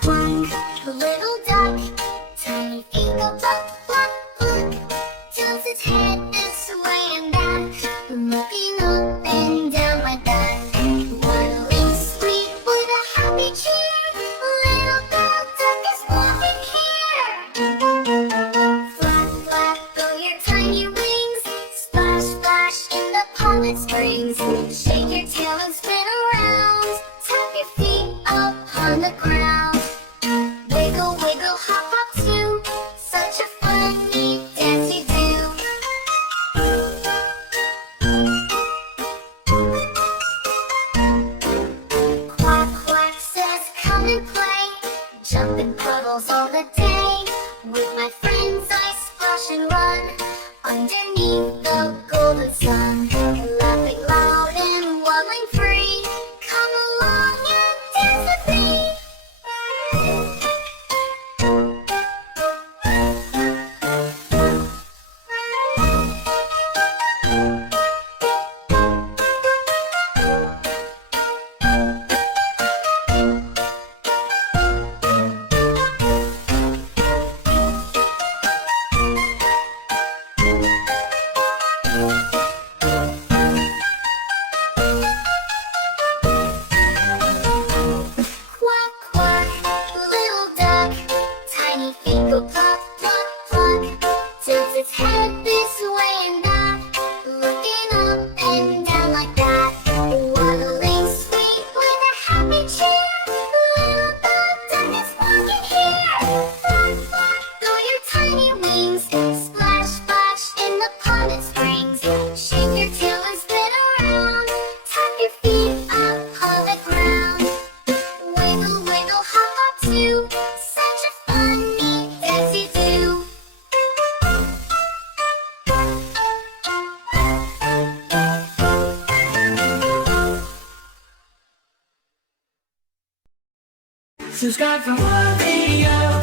Quack, little duck, tiny feet go pluck, pluck, pluck, tilts its head this way and that, looking up and down like that. Waddling sweet with a happy cheer, little girl duck is walking here. Flap, flap, go your tiny wings, splash, splash in the pond that springs. Shake your tail and spin around, tap your feet up on the ground. Wiggle, wiggle, hop, hop too, such a funny dance you do. Quack, quack says come and play, jump in puddles all the day. With my friends I splash and run, underneath the golden sun. Laughing loud and waddling free, come along and dance with me. Quack, quack, little duck, tiny feet go pluck, pluck, pluck, tilts its head this way and that, looking up and down like that. Waddling sweet with a happy cheer, little duck is walking here. Flap, flap, go your tiny wings, splash, splash in the pond it springs. Shake your tail and spin around, tap your feet up on the ground. Wiggle, wiggle, hop, hop too, such a funny dance you do. Subscribe for more videos.